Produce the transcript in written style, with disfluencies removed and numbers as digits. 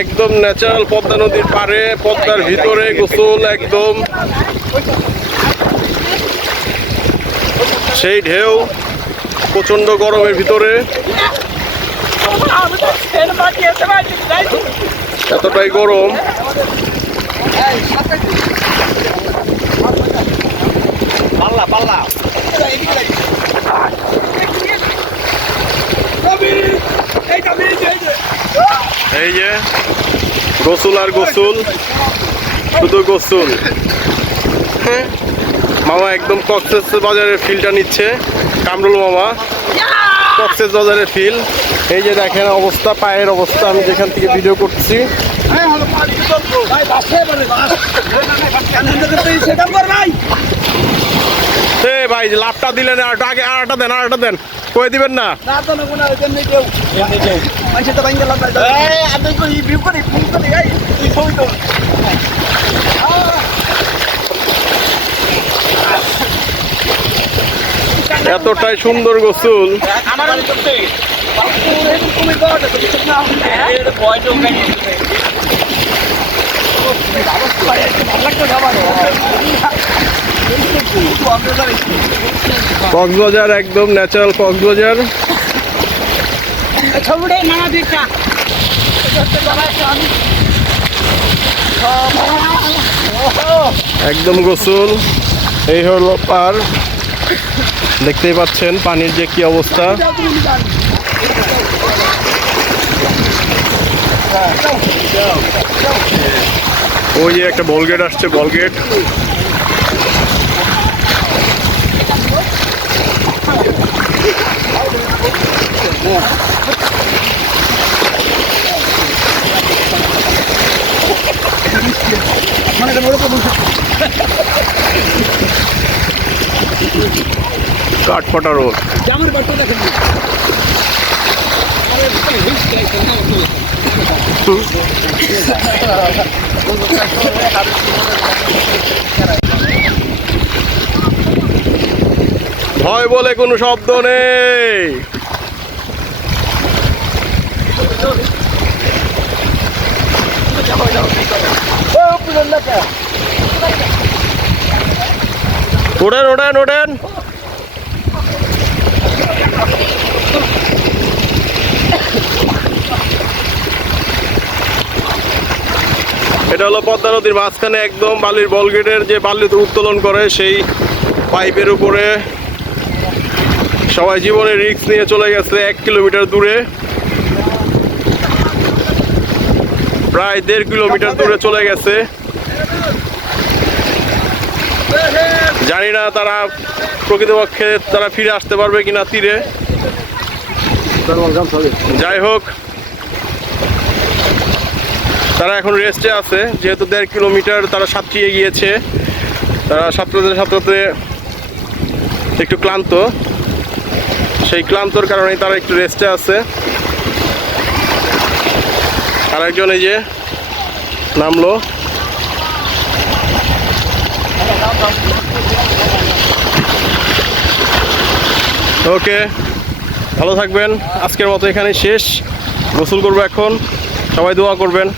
একদম ন্যাচারাল পদ্মা নদীর পাড়ে, পদ্মার ভিতরে গোসল, একদম সেই ঢেউ, প্রচন্ড গরমের ভিতরে এতটাই গরম। এই যে গোসল আর গোসল, শুধু গোসল। মামা একদম কক্সেস বাজারের ফিলটা নিচ্ছে, কামরুল মামা কক্সেস বাজারের ফিল। এই যে দেখেন অবস্থা, পায়ের অবস্থা, আমি যেখান থেকে ভিডিও করছি। ভাই লাভটা দিলেন, আগে আরেকটা দেন, আরেকটা দেন, কয়ে দিবেন না? এতটাই সুন্দর গোসল। কক্সবাজার একদম ন্যাচারাল কক্সবাজার। একদম গোসল। এই হলো পার, দেখতেই পাচ্ছেন পানির যে কি অবস্থা। ওই যে একটা বলগেট আসছে, বলগেট। কাঠফাটা রোড। ভয় বলে কোনো শব্দ নেই। ওঠেন ওঠেন ওঠেন। এটা হলো পদ্মা নদীর মাঝখানে, একদম বালির বলগেটের যে বালি উত্তোলন করে সেই পাইপের উপরে সবাই জীবনের রিস্ক নিয়ে চলে গেছে 1 কিলোমিটার দূরে, প্রায় 1.5 কিলোমিটার দূরে চলে গেছে। জানি না তারা প্রকৃতপক্ষে তারা ফিরে আসতে পারবে কিনা তীরে। যাই হোক, তারা এখন রেস্টে আছে, যেহেতু 1.5 কিলোমিটার তারা সাঁতরিয়ে গিয়েছে। তারা সাঁতরাতে সাঁতরাতে একটু ক্লান্ত, সেই ক্লান্তর কারণে তারা একটু রেস্টে আছে। আরেকজন এই যে নামলো। ওকে, ভালো থাকবেন। আজকের মতো এখানে শেষ। গোসল করবো এখন, সবাই দোয়া করবেন।